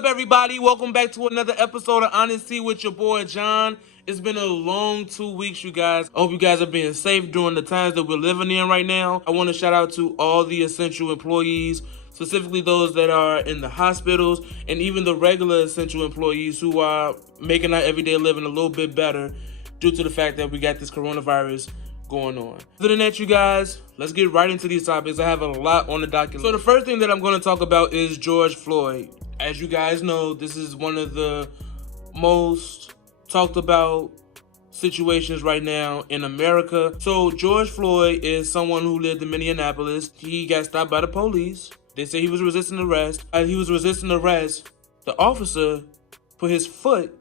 up, everybody? Welcome back to another episode of Honesty with your boy John. It's been a long 2 weeks, you guys. I hope you guys are being safe during the times that we're living in right now. I want to shout out to all the essential employees, specifically those that are in the hospitals and even the regular essential employees who are making our everyday living a little bit better due to the fact that we got this coronavirus going on. Other than that, you guys, let's get right into these topics. I have a lot on the docket. So the first thing that I'm going to talk about is George Floyd. As you guys know, this is one of the most talked about situations right now in America. So George Floyd is someone who lived in Minneapolis. He got stopped by the police. They say he was resisting arrest. As he was resisting arrest, the officer put his foot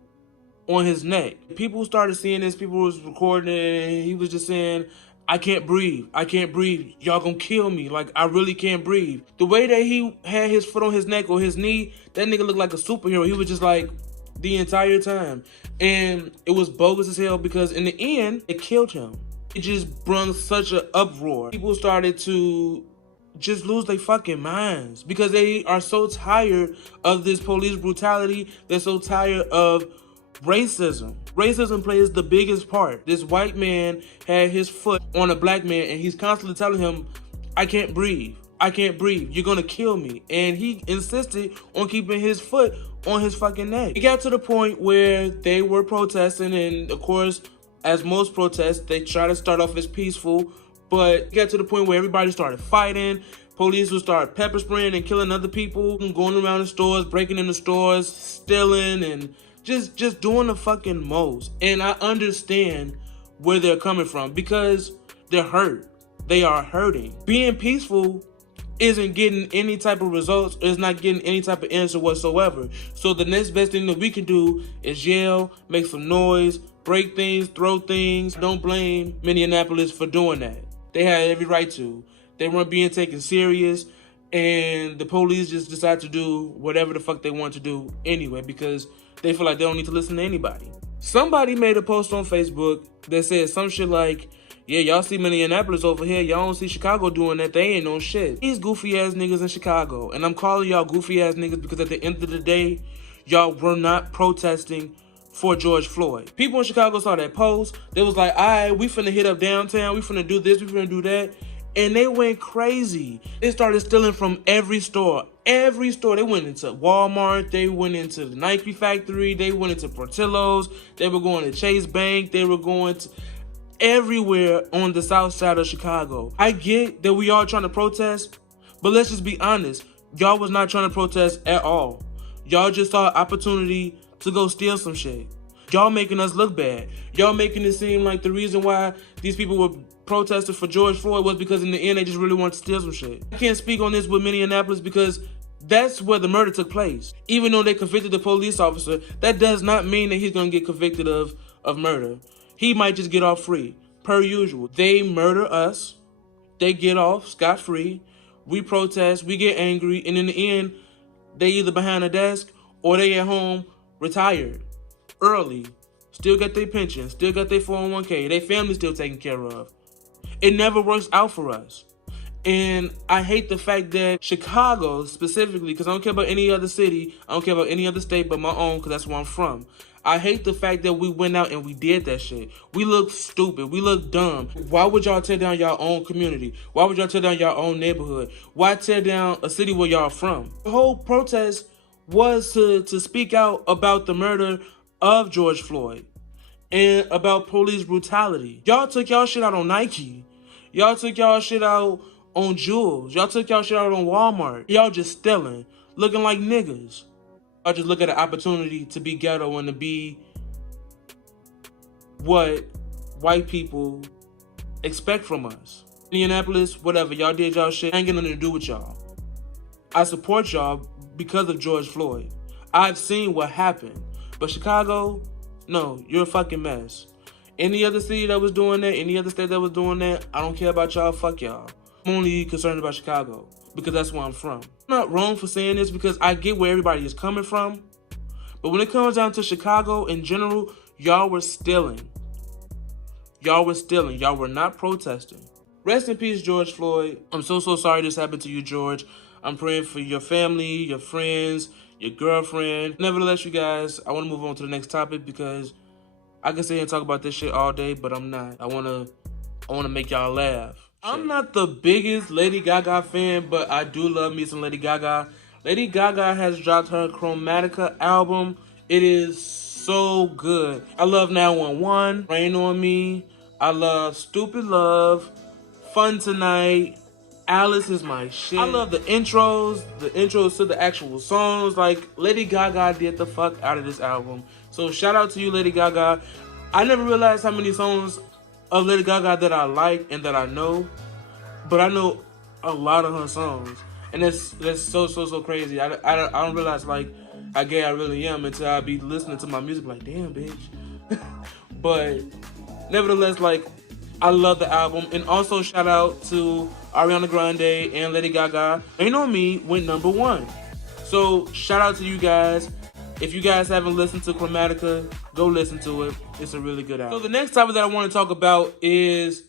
on his neck. People started seeing this. People was recording it, and he was just saying, I can't breathe. I can't breathe. Y'all gonna kill me. Like, I really can't breathe. The way that he had his foot on his neck or his knee, that nigga looked like a superhero. He was just like, the entire time. And it was bogus as hell because in the end, it killed him. It just brought such an uproar. People started to just lose their fucking minds because they are so tired of this police brutality. They're so tired of racism. Racism plays the biggest part. This white man had his foot on a black man and he's constantly telling him, I can't breathe. I can't breathe. You're gonna kill me. And he insisted on keeping his foot on his fucking neck. It got to the point where they were protesting, and of course, as most protests, they try to start off as peaceful, but it got to the point where everybody started fighting. Police would start pepper spraying and killing other people, going around the stores, breaking into stores, stealing, and just doing the fucking most. And I understand where they're coming from because they're hurt. They are hurting. Being peaceful isn't getting any type of results. It's not getting any type of answer whatsoever. So the next best thing that we can do is yell, make some noise, break things, throw things. Don't blame Minneapolis for doing that. They had every right to. They weren't being taken serious, and the police just decided to do whatever the fuck they want to do anyway because they feel like they don't need to listen to anybody. Somebody made a post on Facebook that said some shit like, yeah, y'all see Minneapolis over here. Y'all don't see Chicago doing that. They ain't no shit. These goofy ass niggas in Chicago. And I'm calling y'all goofy ass niggas because at the end of the day, y'all were not protesting for George Floyd. People in Chicago saw that post. They was like, all right, we finna hit up downtown. We finna do this. We finna do that. And they went crazy. They started stealing from every store. Every store. They went into Walmart. They went into the Nike factory. They went into Portillo's. They were going to Chase Bank. They were going to everywhere on the south side of Chicago. I get that we all trying to protest, but let's just be honest. Y'all was not trying to protest at all. Y'all just saw an opportunity to go steal some shit. Y'all making us look bad. Y'all making it seem like the reason why these people were protesting for George Floyd was because in the end they just really wanted to steal some shit. I can't speak on this with Minneapolis because that's where the murder took place. Even though they convicted the police officer, that does not mean that he's gonna get convicted of murder. He might just get off free, per usual. They murder us, they get off scot-free, we protest, we get angry, and in the end, they either behind a desk or they at home retired early, still got their pension, still got their 401k, their family still taken care of. It never works out for us. And I hate the fact that Chicago specifically, because I don't care about any other city, I don't care about any other state but my own, because that's where I'm from. I hate the fact that we went out and we did that shit. We look stupid. We look dumb. Why would y'all tear down your own community? Why would y'all tear down your own neighborhood? Why tear down a city where y'all from? The whole protest was to speak out about the murder of George Floyd and about police brutality. Y'all took y'all shit out on Nike. Y'all took y'all shit out on Jules. Y'all took y'all shit out on Walmart. Y'all just stealing, looking like niggas. I just look at an opportunity to be ghetto and to be what white people expect from us. Minneapolis, whatever, y'all did y'all shit. I ain't got nothing to do with y'all. I support y'all because of George Floyd. I've seen what happened. But Chicago, no, you're a fucking mess. Any other city that was doing that, any other state that was doing that, I don't care about y'all, fuck y'all. I'm only concerned about Chicago because that's where I'm from. I'm not wrong for saying this because I get where everybody is coming from. But when it comes down to Chicago in general, y'all were stealing. Y'all were stealing. Y'all were not protesting. Rest in peace, George Floyd. I'm so sorry this happened to you, George. I'm praying for your family, your friends, your girlfriend. Nevertheless, you guys, I want to move on to the next topic because I can sit here and talk about this shit all day, but I'm not. I wanna make y'all laugh. I'm not the biggest Lady Gaga fan, but I do love me some Lady Gaga. Lady Gaga has dropped her Chromatica album. It is so good. I love 911, Rain on Me. I love Stupid Love, Fun Tonight. Alice is my shit. I love the intros to the actual songs. Like, Lady Gaga did the fuck out of this album. So shout out to you, Lady Gaga. I never realized how many songs of Lady Gaga that I like and that I know, but I know a lot of her songs, and that's so crazy. I don't realize like how gay I really am until I be listening to my music like, damn, bitch. But nevertheless, like, I love the album. And also shout out to Ariana Grande and Lady Gaga. Rain on Me went #1. So shout out to you guys. If you guys haven't listened to Chromatica, go listen to it. It's a really good album. So the next topic that I want to talk about is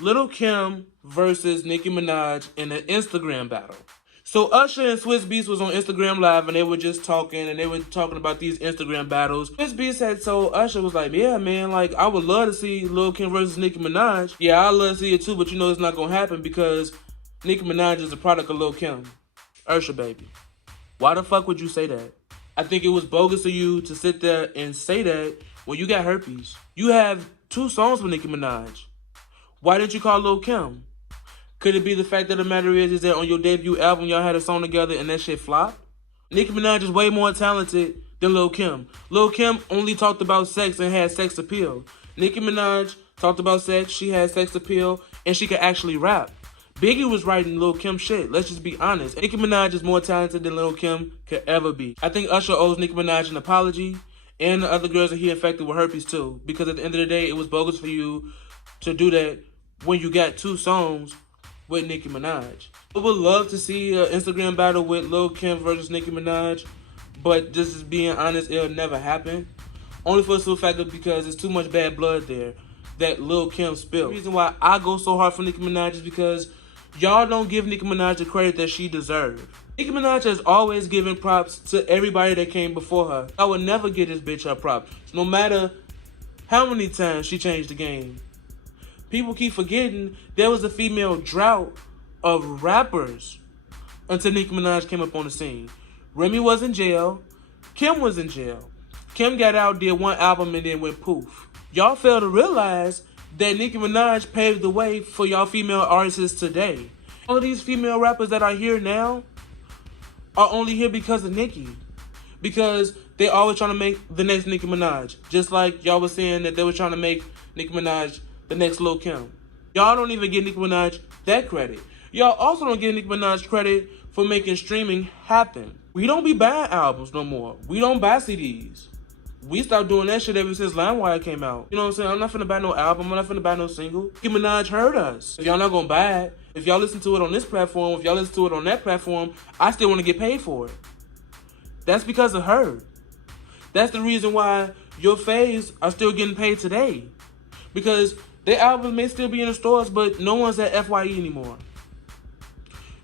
Lil' Kim versus Nicki Minaj in an Instagram battle. So Usher and Swizz Beatz was on Instagram Live, and they were just talking, and they were talking about these Instagram battles. Swizz Beatz had told Usher, was like, yeah, man, like, I would love to see Lil' Kim versus Nicki Minaj. Yeah, I'd love to see it too, but you know it's not going to happen because Nicki Minaj is a product of Lil' Kim. Usher, baby. Why the fuck would you say that? I think it was bogus of you to sit there and say that when you got herpes. You have 2 songs with Nicki Minaj. Why didn't you call Lil' Kim? Could it be the fact of the matter is that on your debut album, y'all had a song together and that shit flopped? Nicki Minaj is way more talented than Lil' Kim. Lil' Kim only talked about sex and had sex appeal. Nicki Minaj talked about sex, she had sex appeal, and she could actually rap. Biggie was writing Lil' Kim shit, let's just be honest. Nicki Minaj is more talented than Lil' Kim could ever be. I think Usher owes Nicki Minaj an apology, and the other girls that he infected with herpes too, because at the end of the day, it was bogus for you to do that when you got 2 songs with Nicki Minaj. I would love to see an Instagram battle with Lil' Kim versus Nicki Minaj, but just being honest, it'll never happen. Only for the simple fact of because there's too much bad blood there that Lil' Kim spilled. The reason why I go so hard for Nicki Minaj is because y'all don't give Nicki Minaj the credit that she deserves. Nicki Minaj has always given props to everybody that came before her. I would never give this bitch her props, no matter how many times she changed the game. People keep forgetting there was a female drought of rappers until Nicki Minaj came up on the scene. Remy was in jail. Kim was in jail. Kim got out, did 1 album, and then went poof. Y'all fail to realize that Nicki Minaj paved the way for y'all female artists today. All of these female rappers that are here now are only here because of Nicki. Because they always trying to make the next Nicki Minaj. Just like y'all was saying that they were trying to make Nicki Minaj the next Lil' Kim. Y'all don't even give Nicki Minaj that credit. Y'all also don't give Nicki Minaj credit for making streaming happen. We don't be buying albums no more. We don't buy CDs. We stopped doing that shit ever since LimeWire came out. You know what I'm saying? I'm not finna buy no album. I'm not finna buy no single. Nicki Minaj heard us. If y'all not gonna buy it, if y'all listen to it on this platform, if y'all listen to it on that platform, I still want to get paid for it. That's because of her. That's the reason why your faves are still getting paid today. Because their albums may still be in the stores, but no one's at FYE anymore.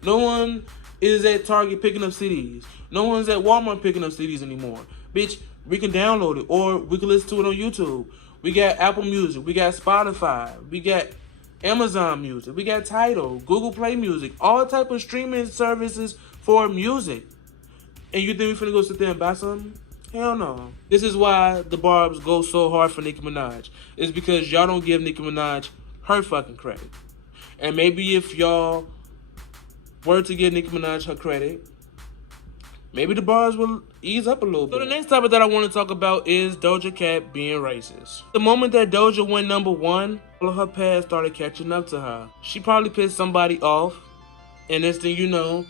No one is at Target picking up CDs. No one's at Walmart picking up CDs anymore. Bitch, we can download it or we can listen to it on YouTube. We got Apple Music. We got Spotify. We got Amazon Music. We got Tidal, Google Play Music, all type of streaming services for music. And you think we finna go sit there and buy something? Hell no. This is why the Barbz go so hard for Nicki Minaj. It's because y'all don't give Nicki Minaj her fucking credit. And maybe if y'all were to give Nicki Minaj her credit, maybe the Barbz will ease up a little bit. So the next topic that I want to talk about is Doja Cat being racist. The moment that Doja went #1, all of her past started catching up to her. She probably pissed somebody off, and next thing you know,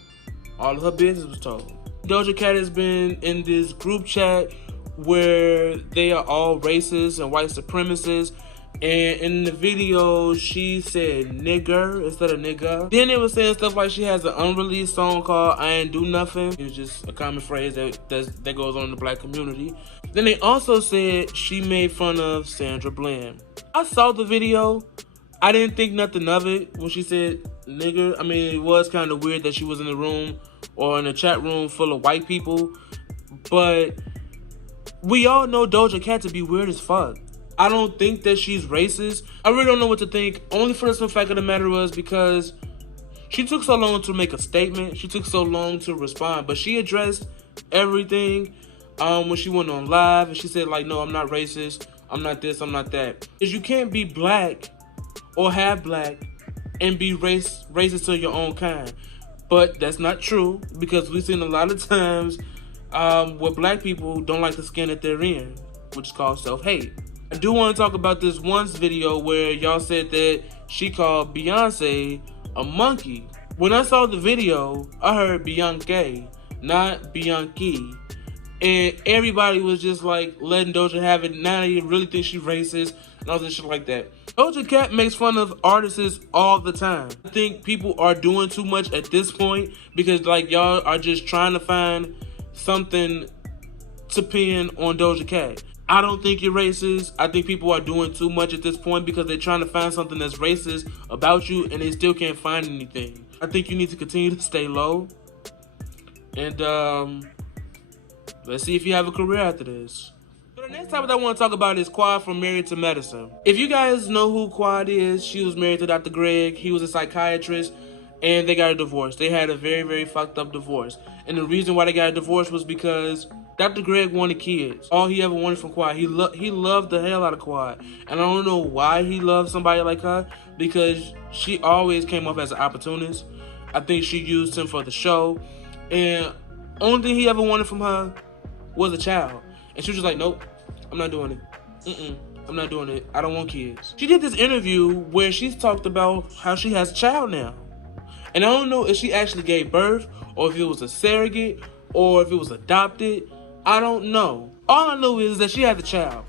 all of her business was told. Doja Cat has been in this group chat where they are all racist and white supremacists. And in the video, she said nigger instead of nigga. Then they were saying stuff like she has an unreleased song called I Ain't Do Nothing. It's just a common phrase that goes on in the black community. Then they also said she made fun of Sandra Bland. I saw the video. I didn't think nothing of it when she said nigger. I mean, it was kind of weird that she was in the room or in a chat room full of white people but we all know Doja Cat to be weird as fuck. I don't think that she's racist. I really don't know what to think. Only for the simple fact of the matter was because she took so long to make a statement. She took so long to respond. But she addressed everything when she went on live. And she said, like, no, I'm not racist. I'm not this, I'm not that. Because you can't be black or half black and be racist to your own kind. But that's not true. Because we've seen a lot of times where black people don't like the skin that they're in, which is called self-hate. I do want to talk about this once video where y'all said that she called Beyonce a monkey. When I saw the video, I heard Bianca, not Bianchi. And everybody was just like letting Doja have it. Now they really think she's racist and all this shit like that. Doja Cat makes fun of artists all the time. I think people are doing too much at this point because like y'all are just trying to find something to pin on Doja Cat. I don't think you're racist. I think people are doing too much at this point because they're trying to find something that's racist about you and they still can't find anything. I think you need to continue to stay low. And let's see if you have a career after this. So the next topic I want to talk about is Quad from Married to Medicine. If you guys know who Quad is, she was married to Dr. Greg. He was a psychiatrist and they got a divorce. They had a very, very fucked up divorce. And the reason why they got a divorce was because Dr. Greg wanted kids. All he ever wanted from Quad. He loved the hell out of Quad. And I don't know why he loved somebody like her, because she always came off as an opportunist. I think she used him for the show. And only thing he ever wanted from her was a child. And she was just like, nope, I'm not doing it. I'm not doing it. I don't want kids. She did this interview where she's talked about how she has a child now. And I don't know if she actually gave birth or if it was a surrogate or if it was adopted. I don't know. All I know is that she had a child.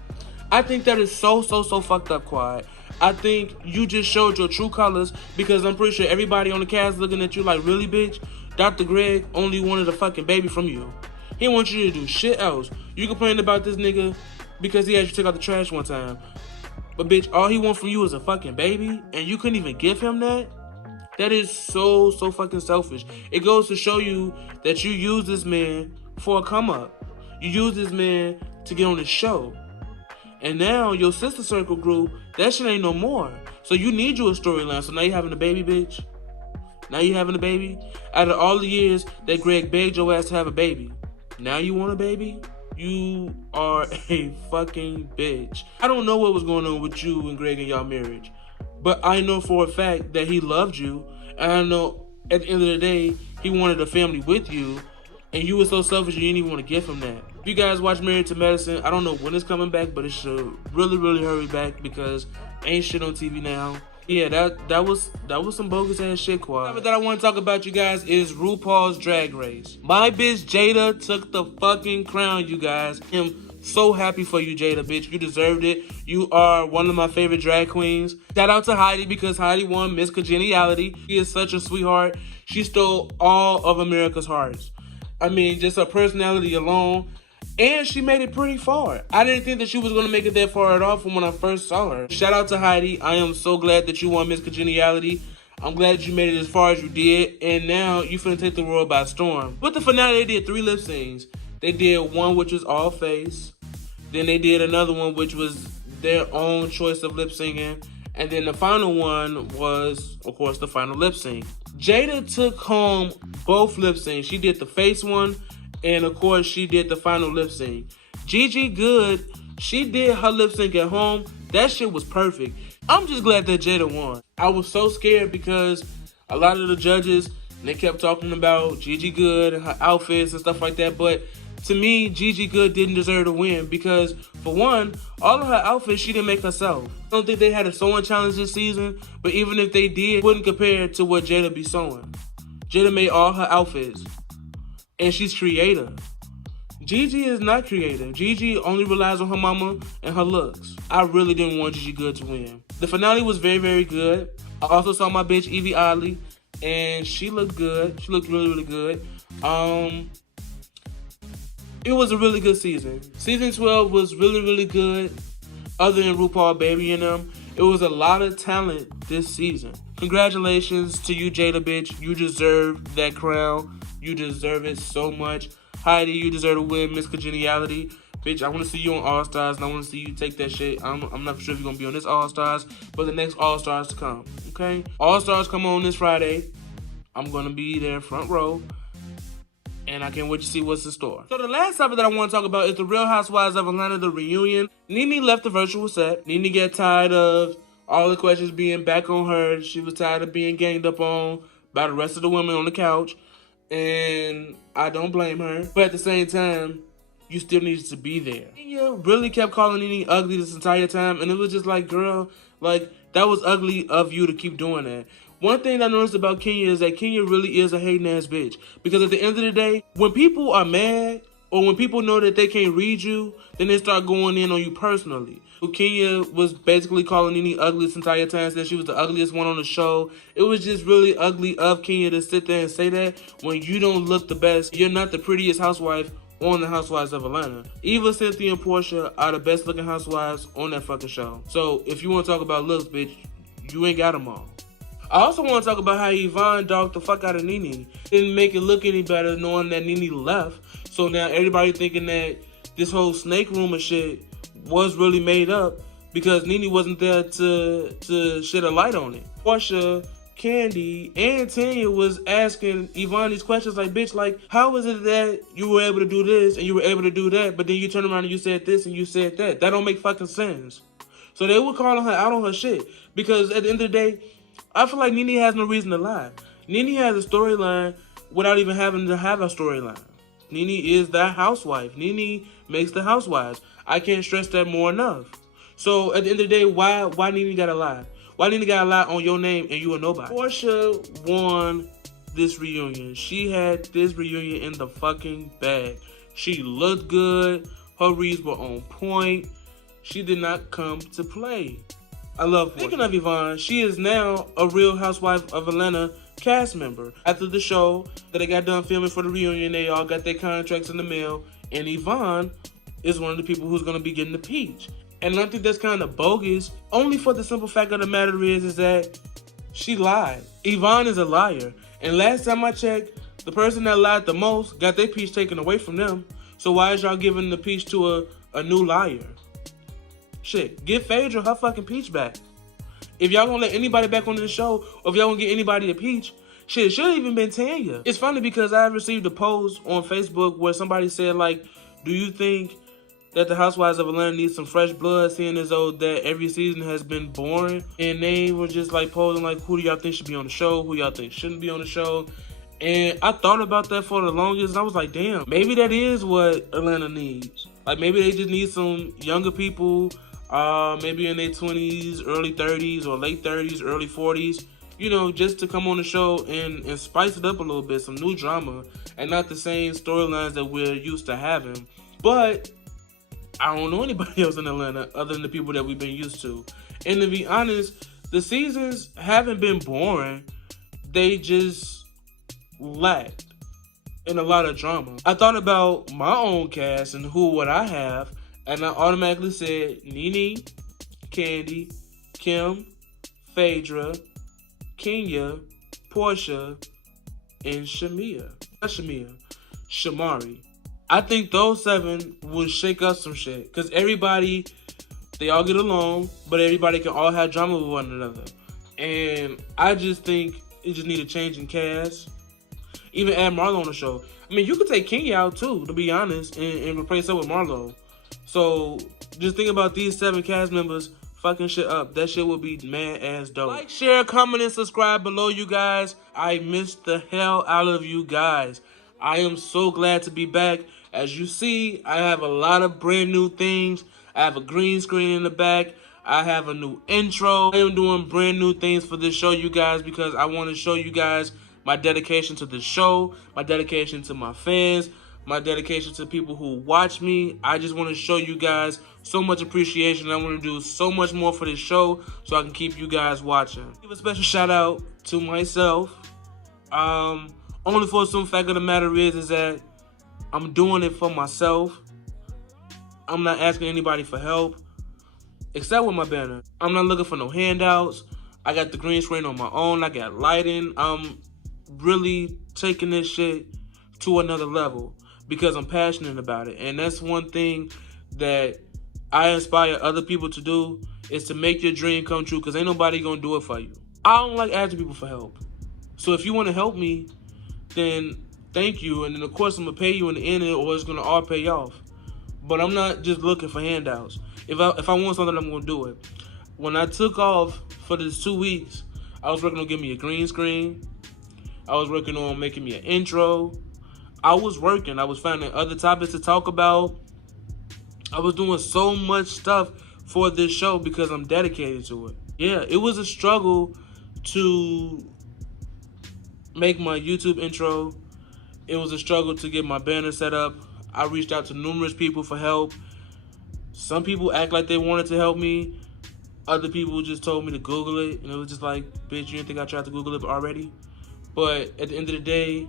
I think that is so fucked up, Quad. I think you just showed your true colors because I'm pretty sure everybody on the cast looking at you like, really, bitch? Dr. Greg only wanted a fucking baby from you. He didn't want you to do shit else. You complained about this nigga because he had you take out the trash one time. But bitch, all he wants from you is a fucking baby and you couldn't even give him that? That is so fucking selfish. It goes to show you that you use this man for a come up. You use this man to get on the show. And now your sister circle group, that shit ain't no more. So you need you a storyline. So now you having a baby, bitch. Now you having a baby. Out of all the years that Greg begged your ass to have a baby, now you want a baby? You are a fucking bitch. I don't know what was going on with you and Greg and y'all marriage. But I know for a fact that he loved you. And I know at the end of the day, he wanted a family with you. And you were so selfish you didn't even want to give him that. If you guys watch Married to Medicine, I don't know when it's coming back, but it should really hurry back because ain't shit on TV now. Yeah, that was some bogus ass shit, Quad. Another that I want to talk about, you guys, is RuPaul's Drag Race. My bitch Jada took the fucking crown, you guys. I'm so happy for you, Jada, bitch. You deserved it. You are one of my favorite drag queens. Shout out to Heidi because Heidi won Miss Congeniality. She is such a sweetheart. She stole all of America's hearts. I mean, just her personality alone. And she made it pretty far. I didn't think that she was going to make it that far at all from when I first saw her. Shout out to Heidi. I am so glad that you won Miss Congeniality. I'm glad that you made it as far as you did. And now you finna take the world by storm. With the finale, they did 3 lip syncs. They did one which was all face. Then they did another one which was their own choice of lip syncing. And then the final one was, of course, the final lip sync. Jada took home both lip syncs. She did the face one, and of course, she did the final lip sync. Gigi Good, she did her lip sync at home. That shit was perfect. I'm just glad that Jada won. I was so scared because a lot of the judges, they kept talking about Gigi Good and her outfits and stuff like that, but to me, Gigi Good didn't deserve to win because, for one, all of her outfits she didn't make herself. I don't think they had a sewing challenge this season, but even if they did, it wouldn't compare to what Jada be sewing. Jada made all her outfits, and she's creative. Gigi is not creative. Gigi only relies on her mama and her looks. I really didn't want Gigi Good to win. The finale was very good. I also saw my bitch Evie Oddly, and she looked good. She looked really good. It was a really good season. Season 12 was really good. Other than RuPaul Baby and them, it was a lot of talent this season. Congratulations to you, Jada, bitch. You deserve that crown. You deserve it so much. Heidi, you deserve to win. Miss Congeniality. Bitch, I want to see you on All Stars, and I want to see you take that shit. I'm not sure if you're going to be on this All Stars, but the next All Stars to come, okay? All Stars come on this Friday. I'm going to be there front row, and I can't wait to see what's in store. So the last topic that I want to talk about is the Real Housewives of Atlanta, the reunion. Nene left the virtual set. Nene got tired of all the questions being back on her. She was tired of being ganged up on by the rest of the women on the couch, and I don't blame her. But at the same time, you still needed to be there. Kenya really kept calling Nene ugly this entire time, and it was just like, girl, like, that was ugly of you to keep doing that. One thing I noticed about Kenya is that Kenya really is a hating ass bitch. Because at the end of the day, when people are mad, or when people know that they can't read you, then they start going in on you personally. So Kenya was basically calling Nene ugly this entire time, said she was the ugliest one on the show. It was just really ugly of Kenya to sit there and say that when you don't look the best. You're not the prettiest housewife on the Housewives of Atlanta. Eva, Cynthia, and Portia are the best looking housewives on that fucking show. So if you want to talk about looks, bitch, you ain't got them all. I also want to talk about how Yvonne dogged the fuck out of Nene. Didn't make it look any better knowing that Nene left. So now everybody thinking that this whole snake rumor shit was really made up because Nene wasn't there to shed a light on it. Portia, Candy, and Tanya was asking Yvonne these questions like, bitch, like, how is it that you were able to do this and you were able to do that, but then you turn around and you said this and you said that? That don't make fucking sense. So they were calling her out on her shit because at the end of the day, I feel like Nene has no reason to lie. Nene has a storyline without even having to have a storyline. Nene is that housewife. Nene makes the housewives. I can't stress that more enough. So at the end of the day, why Nene gotta lie? Why Nene gotta lie on your name and you a nobody? Portia won this reunion. She had this reunion in the fucking bag. She looked good. Her reads were on point. She did not come to play. I love Portia. Speaking of Yvonne, she is now a Real Housewife of Atlanta cast member. After the show that they got done filming for the reunion, they all got their contracts in the mail, and Yvonne is one of the people who's going to be getting the peach. And I think that's kind of bogus, only for the simple fact of the matter is that she lied. Yvonne is a liar. And last time I checked, the person that lied the most got their peach taken away from them. So why is y'all giving the peach to a new liar? Shit, give Phaedra her fucking peach back. If y'all gonna let anybody back on the show, or if y'all gonna get anybody a peach, shit, it should have even been Tanya. It's funny because I received a post on Facebook where somebody said, like, do you think that the Housewives of Atlanta need some fresh blood, seeing as though that every season has been boring? And they were just like posing like, who do y'all think should be on the show? Who y'all think shouldn't be on the show? And I thought about that for the longest. I was like, damn, maybe that is what Atlanta needs. Like, maybe they just need some younger people, maybe in their 20s, early 30s, or late 30s, early 40s, you know, just to come on the show and spice it up a little bit, some new drama, and not the same storylines that we're used to having. But I don't know anybody else in Atlanta other than the people that we've been used to. And to be honest, the seasons haven't been boring. They just lacked in a lot of drama. I thought about my own cast and who would I have, and I automatically said Nene, Candy, Kim, Phaedra, Kenya, Portia, and Shamari. I think those 7 would shake up some shit. Because everybody, they all get along, but everybody can all have drama with one another. And I just think it just need a change in cast. Even add Marlo on the show. I mean, you could take Kenya out too, to be honest, and replace her with Marlo. So just think about these 7 cast members fucking shit up. That shit would be mad ass dope. Like, share, comment, and subscribe below, you guys. I missed the hell out of you guys. I am so glad to be back. As you see, I have a lot of brand new things. I have a green screen in the back. I have a new intro. I am doing brand new things for this show, you guys, because I want to show you guys my dedication to the show, my dedication to my fans, my dedication to people who watch me. I just want to show you guys so much appreciation. I want to do so much more for this show so I can keep you guys watching. Give a special shout out to myself. Only for some fact of the matter is that I'm doing it for myself. I'm not asking anybody for help, except with my banner. I'm not looking for no handouts. I got the green screen on my own. I got lighting. I'm really taking this shit to another level. because I'm passionate about it. And that's one thing that I inspire other people to do, is to make your dream come true, because ain't nobody gonna do it for you. I don't like asking people for help. So if you want to help me, then thank you. And then of course I'm gonna pay you in the end, or it's gonna all pay off. But I'm not just looking for handouts. If I want something, I'm gonna do it. When I took off for this 2 weeks, I was working on getting me a green screen. I was working on making me an intro. I was working. I was finding other topics to talk about. I was doing so much stuff for this show because I'm dedicated to it. Yeah, it was a struggle to make my YouTube intro. It was a struggle to get my banner set up. I reached out to numerous people for help. Some people act like they wanted to help me. Other people just told me to Google it. And it was just like, bitch, you didn't think I tried to Google it already? But at the end of the day,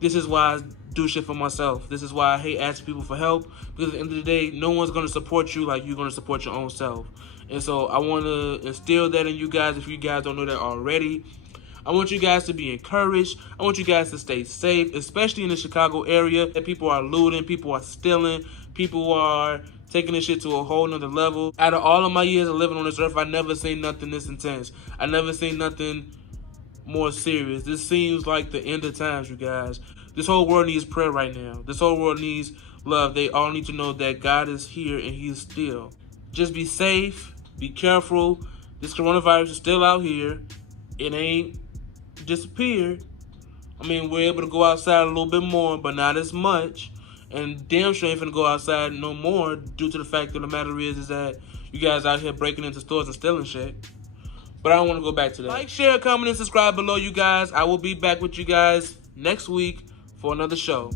this is why I do shit for myself. This is why I hate asking people for help. Because at the end of the day, no one's going to support you like you're going to support your own self. And so I want to instill that in you guys if you guys don't know that already. I want you guys to be encouraged. I want you guys to stay safe, especially in the Chicago area. People are looting, people are stealing, people are taking this shit to a whole nother level. Out of all of my years of living on this earth, I never seen nothing this intense. I never seen nothing more serious. This seems like the end of times, you guys. This whole world needs prayer right now. This whole world needs love. They all need to know that God is here and He's still. Just be safe, be careful. This coronavirus is still out here. It ain't disappeared. I mean, we're able to go outside a little bit more, but not as much. And damn sure ain't finna go outside no more, due to the fact that the matter is that you guys out here breaking into stores and stealing shit. But I don't want to go back to that. Like, share, comment, and subscribe below, you guys. I will be back with you guys next week for another show.